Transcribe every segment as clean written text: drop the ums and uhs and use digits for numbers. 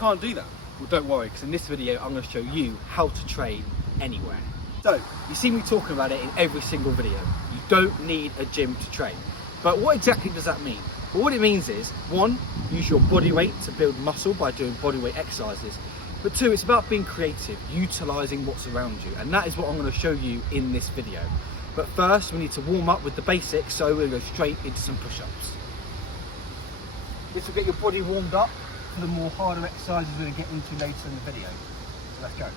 can't do that. Well, don't worry, because in this video I'm going to show you how to train anywhere. So, you see me talking about it in every single video. You don't need a gym to train. But what exactly does that mean? Well, what it means is, one, use your body weight to build muscle by doing body weight exercises. But two, it's about being creative, utilising what's around you. And that is what I'm going to show you in this video. But first, we need to warm up with the basics, so we're going to go straight into some push-ups. This will get your body warmed up for the more harder exercises we're going to get into later in the video. So let's go.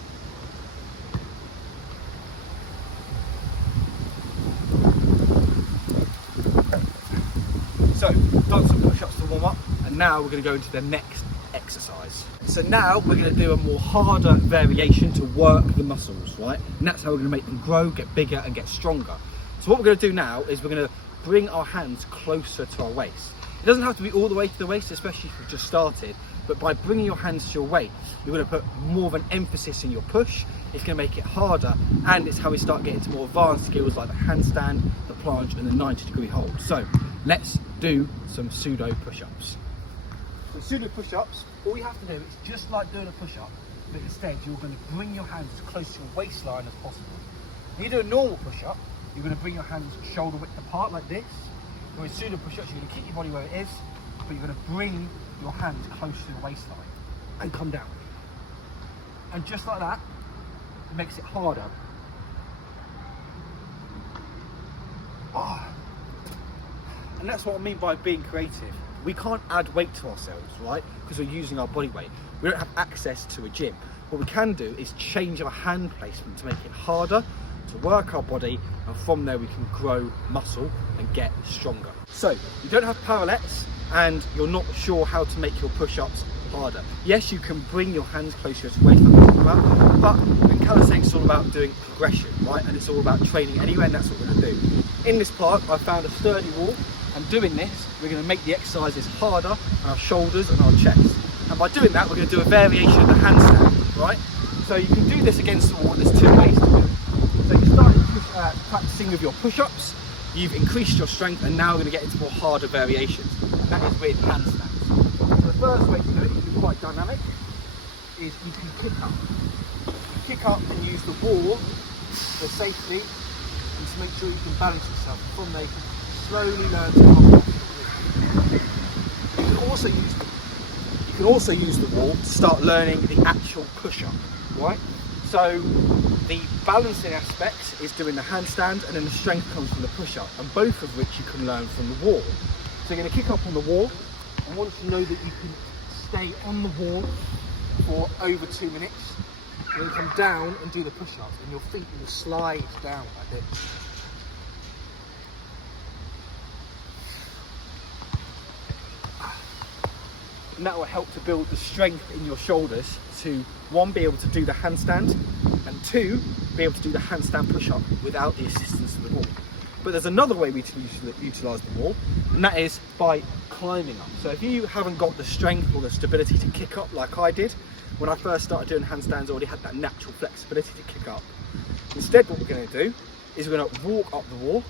So, done some push-ups to warm up, and now we're going to go into the next exercise. So now we're going to do a more harder variation to work the muscles, right? And that's how we're going to make them grow, get bigger and get stronger. So what we're going to do now is we're going to bring our hands closer to our waist. It doesn't have to be all the way to the waist, especially if you've just started, but by bringing your hands to your waist, you're going to put more of an emphasis in your push. It's going to make it harder, and it's how we start getting to more advanced skills like the handstand, the planche and the 90-degree hold. So let's do some pseudo push-ups. With pseudo push-ups, all you have to do is just like doing a push-up, but instead you're going to bring your hands as close to your waistline as possible. When you do a normal push-up, you're going to bring your hands shoulder width apart like this. With pseudo push-ups, you're going to keep your body where it is, but you're going to bring your hands close to the waistline and come down. And just like that, it makes it harder. Oh. And that's what I mean by being creative. We can't add weight to ourselves, right? Because we're using our body weight. We don't have access to a gym. What we can do is change our hand placement to make it harder to work our body, and from there we can grow muscle and get stronger. So, you don't have parallettes and you're not sure how to make your push-ups harder. Yes, you can bring your hands closer to your waist, like we talked about, but in calisthenics it's all about doing progression, right? And it's all about training anyway, and that's what we're going to do. In this park, I found a sturdy wall, and doing this, we're going to make the exercises harder on our shoulders and our chest. And by doing that, we're going to do a variation of the handstand, right? So you can do this against the wall. There's two ways to do it. So you start practicing with your push-ups, you've increased your strength, and now we're going to get into more harder variations. And that is with handstands. So the first way to do it, you can be quite dynamic, is you can kick up. Kick up and use the wall for safety and to make sure you can balance yourself. From there, you can slowly learn to come back. You can also use the wall to start learning the actual push-up, right? So the balancing aspect is doing the handstand, and then the strength comes from the push-up, and both of which you can learn from the wall. So you're going to kick up on the wall, and once you know that you can stay on the wall for over 2 minutes, you're going to come down and do the push-ups, and your feet will slide down like this. And that will help to build the strength in your shoulders to, one, be able to do the handstand, and two, be able to do the handstand push-up without the assistance of the wall. But there's another way we can utilise the wall, and that is by climbing up. So if you haven't got the strength or the stability to kick up like I did, when I first started doing handstands, I already had that natural flexibility to kick up. Instead, what we're going to do is we're going to walk up the wall,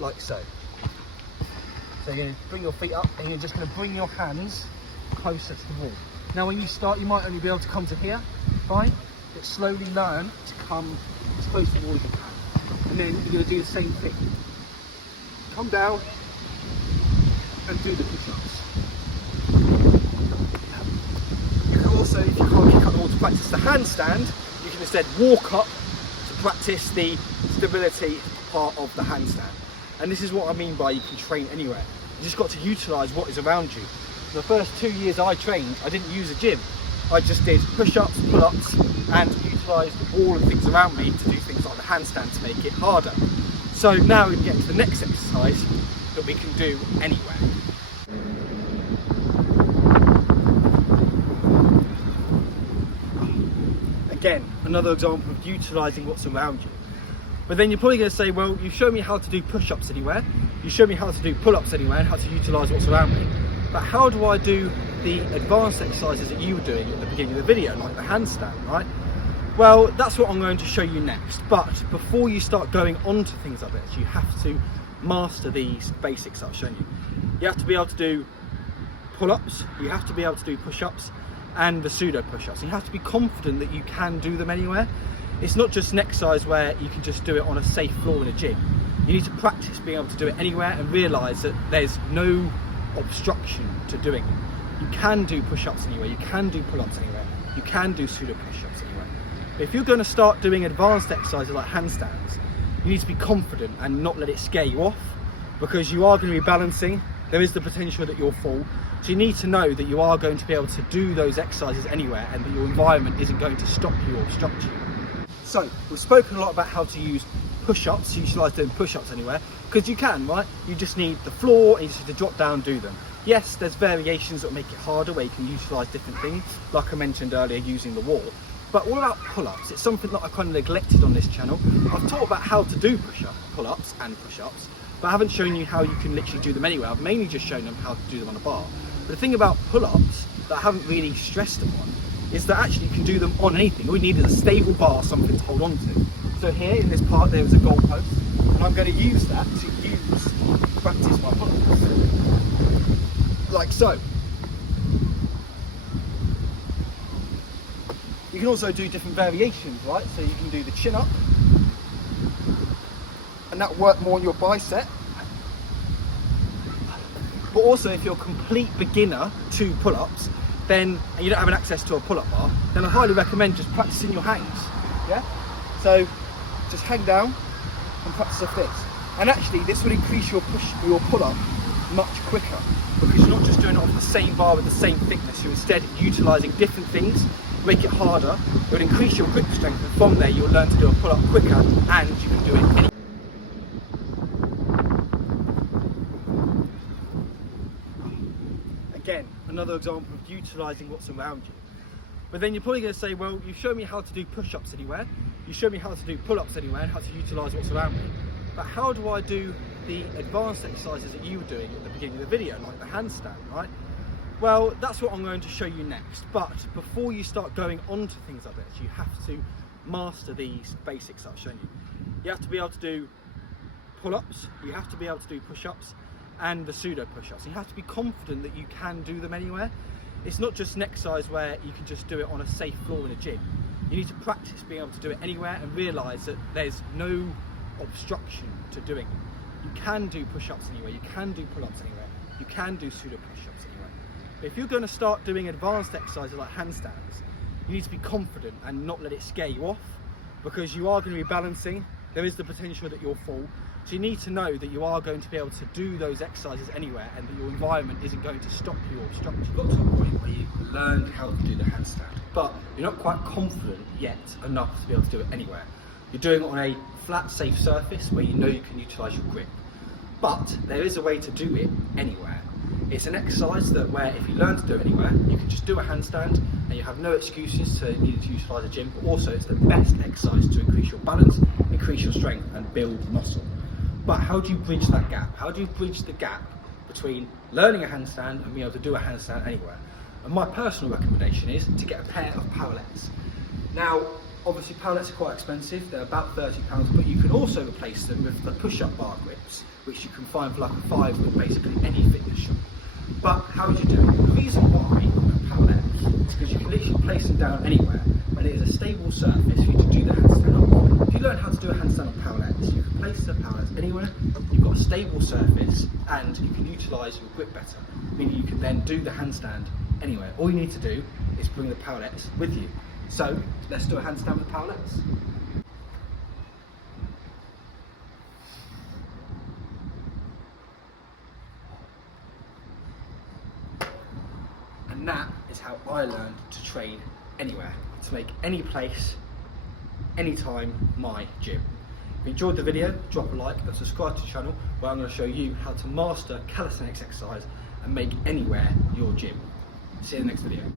like so. So you're going to bring your feet up, and you're just going to bring your hands closer to the wall. Now when you start, you might only be able to come to here, fine, but slowly learn to come as close to the wall as you can. And then you're going to do the same thing. Come down and do the push-ups. You can also, if you can't kick up the wall to practice the handstand, you can instead walk up to practice the stability part of the handstand. And this is what I mean by you can train anywhere. You just got to utilise what is around you. The first 2 years I trained, I didn't use a gym. I just did push-ups, pull-ups, and utilised all the things around me to do things like the handstand to make it harder. So now we can get to the next exercise that we can do anywhere. Again, another example of utilising what's around you. But then you're probably going to say, well, you showed me how to do push-ups anywhere, you showed me how to do pull-ups anywhere, and how to utilise what's around me. But how do I do the advanced exercises that you were doing at the beginning of the video, like the handstand, right? Well, that's what I'm going to show you next. But before you start going on to things like this, you have to master these basics I've shown you. You have to be able to do pull-ups, you have to be able to do push-ups, and the pseudo push-ups. You have to be confident that you can do them anywhere. It's not just an exercise where you can just do it on a safe floor in a gym. You need to practice being able to do it anywhere and realise that there's no obstruction to doing it. You can do push-ups anywhere, you can do pull-ups anywhere, you can do pseudo push-ups anywhere. But if you're going to start doing advanced exercises like handstands, you need to be confident and not let it scare you off, because you are going to be balancing. There is the potential that you'll fall. So you need to know that you are going to be able to do those exercises anywhere and that your environment isn't going to stop you or obstruct you. So we've spoken a lot about how to use push-ups, utilise doing push-ups anywhere, because you can, right? You just need the floor and you just need to drop down and do them. Yes, there's variations that will make it harder where you can utilise different things, like I mentioned earlier, using the wall. But what about pull-ups? It's something that I kind of neglected on this channel. I've taught about how to do pull-ups and push-ups, but I haven't shown you how you can literally do them anywhere. I've mainly just shown them how to do them on a bar. But the thing about pull-ups that I haven't really stressed upon is that actually you can do them on anything. All you need is a stable bar, something to hold on to. So here in this part there is a goalpost, and I'm going to use that to practice my pull-ups. Like so. You can also do different variations, right? So you can do the chin up, and that work more on your bicep. But also if you're a complete beginner to pull-ups, then and you don't have access to a pull-up bar, then I highly recommend just practicing your hangs. Yeah? So just hang down and practice like this. And actually this will increase your pull-up much quicker, because you're not just doing it off the same bar with the same thickness. You're instead utilising different things, make it harder. It will increase your grip strength, and from there you'll learn to do a pull-up quicker, and you can do it anywhere. Again, another example of utilising what's around you. But then you're probably going to say, well, you show me how to do push-ups anywhere, you show me how to do pull-ups anywhere, and how to utilise what's around me. But how do I do the advanced exercises that you were doing at the beginning of the video, like the handstand, right? Well, that's what I'm going to show you next. But before you start going on to things like this, you have to master these basics I've shown you. You have to be able to do pull-ups, you have to be able to do push-ups, and the pseudo push-ups. You have to be confident that you can do them anywhere. It's not just an exercise where you can just do it on a safe floor in a gym. You need to practice being able to do it anywhere and realise that there's no obstruction to doing it. You can do push-ups anywhere, you can do pull-ups anywhere, you can do pseudo push-ups anywhere. But if you're going to start doing advanced exercises like handstands, you need to be confident and not let it scare you off, because you are going to be balancing. There is the potential that you'll fall. So you need to know that you are going to be able to do those exercises anywhere and that your environment isn't going to stop you or obstruct you. You've got to a point where you've learned how to do the handstand, but you're not quite confident yet enough to be able to do it anywhere. You're doing it on a flat, safe surface where you know you can utilise your grip. But there is a way to do it anywhere. It's an exercise that where if you learn to do it anywhere, you can just do a handstand and you have no excuses to needing to utilise a gym. But also it's the best exercise to increase your balance, increase your strength and build muscle. But how do you bridge that gap? How do you bridge the gap between learning a handstand and being able to do a handstand anywhere? And my personal recommendation is to get a pair of Powerlets. Now, obviously Powerlets are quite expensive, they're about £30, but you can also replace them with the push-up bar grips, which you can find for like a £5 with basically any fitness shop. But how would you do it? The reason why Powerlets is because you can literally place them down anywhere, and it is a stable surface for you to do the handstand on. If you learn how to do a handstand on Powerlets, you can place the Powerlets anywhere, you've got a stable surface, and you can utilise your grip better, meaning you can then do the handstand anywhere. All you need to do is bring the Powerlets with you. So let's do a handstand with Powerlets. And that is how I learned to train anywhere, to make any place, anytime, my gym. If you enjoyed the video, drop a like and subscribe to the channel, where I'm going to show you how to master calisthenics exercise and make anywhere your gym. See you in the next video.